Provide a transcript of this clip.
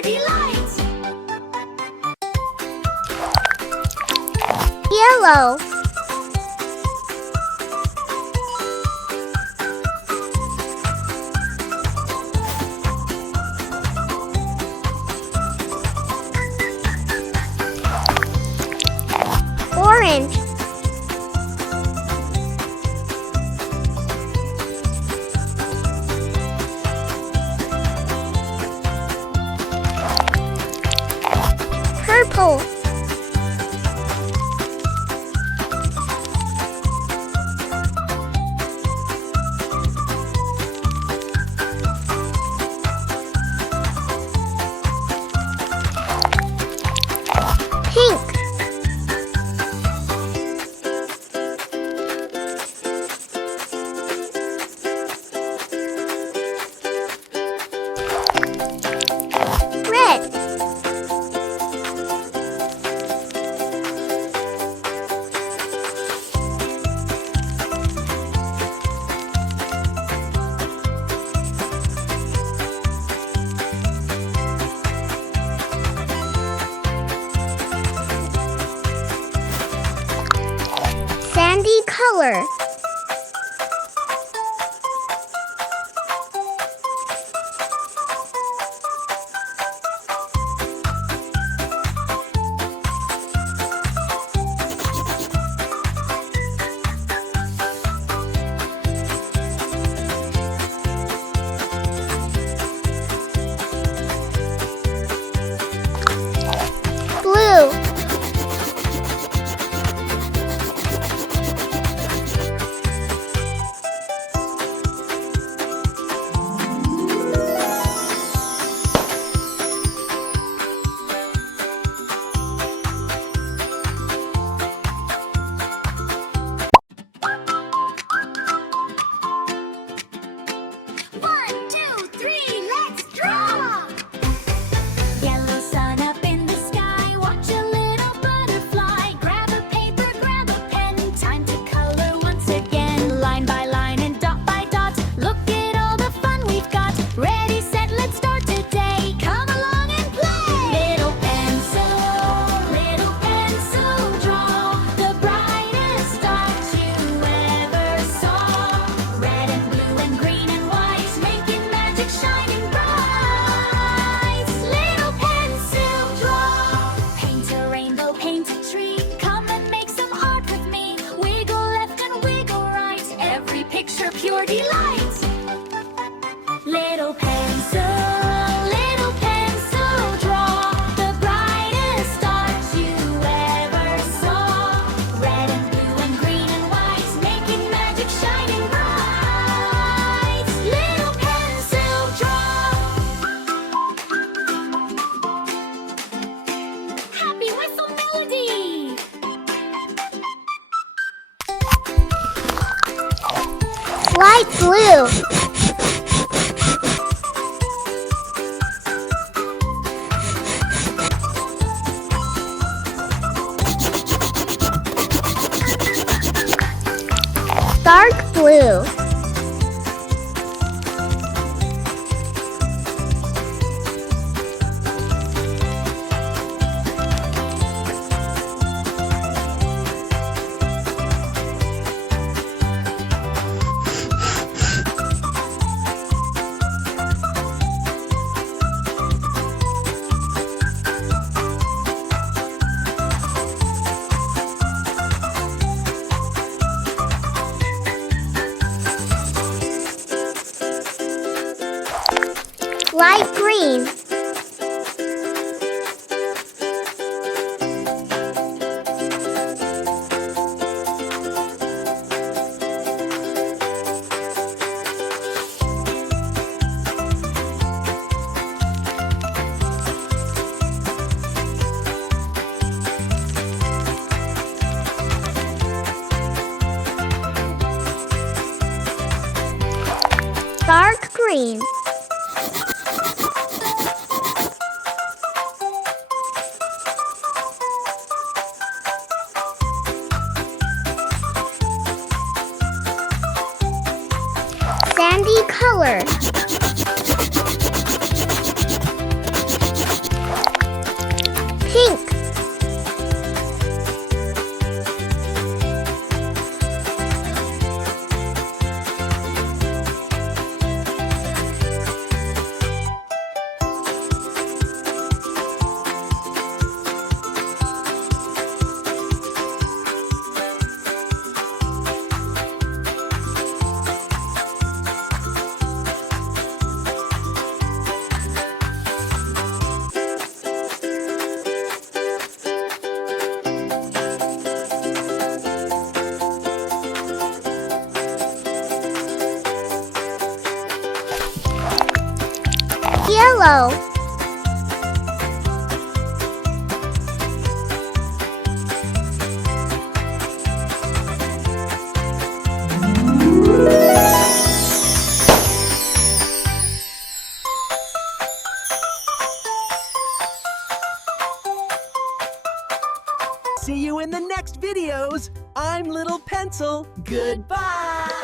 pure delight. Yellow. Orange. Purple. Pink. Red. Sandy color. Blue. One, two, three, let's draw! Yellow sun up in the sky, watch a little butterfly. Grab a paper, grab a pen, time to color once again. Line by line and dot by dot, look at all the fun we've got. Ready, set, let's start today, come along and play! Little pencil, draw the brightest stars you ever saw. Red and blue and green and white, making magic shining bright. Little pencil draw. Paint a rainbow, paint a tree. Come and make some art with me. Wiggle left and wiggle right. Every picture pure delight. Little pencil, draw the brightest stars you ever saw. Red and blue and green and white, making magic shining bright. Little pencil draw. Happy whistle melody. Light blue. Dark blue. Light green. Dark green. Sandy color. yellow. See you in the next videos. I'm Little Pencil. Goodbye.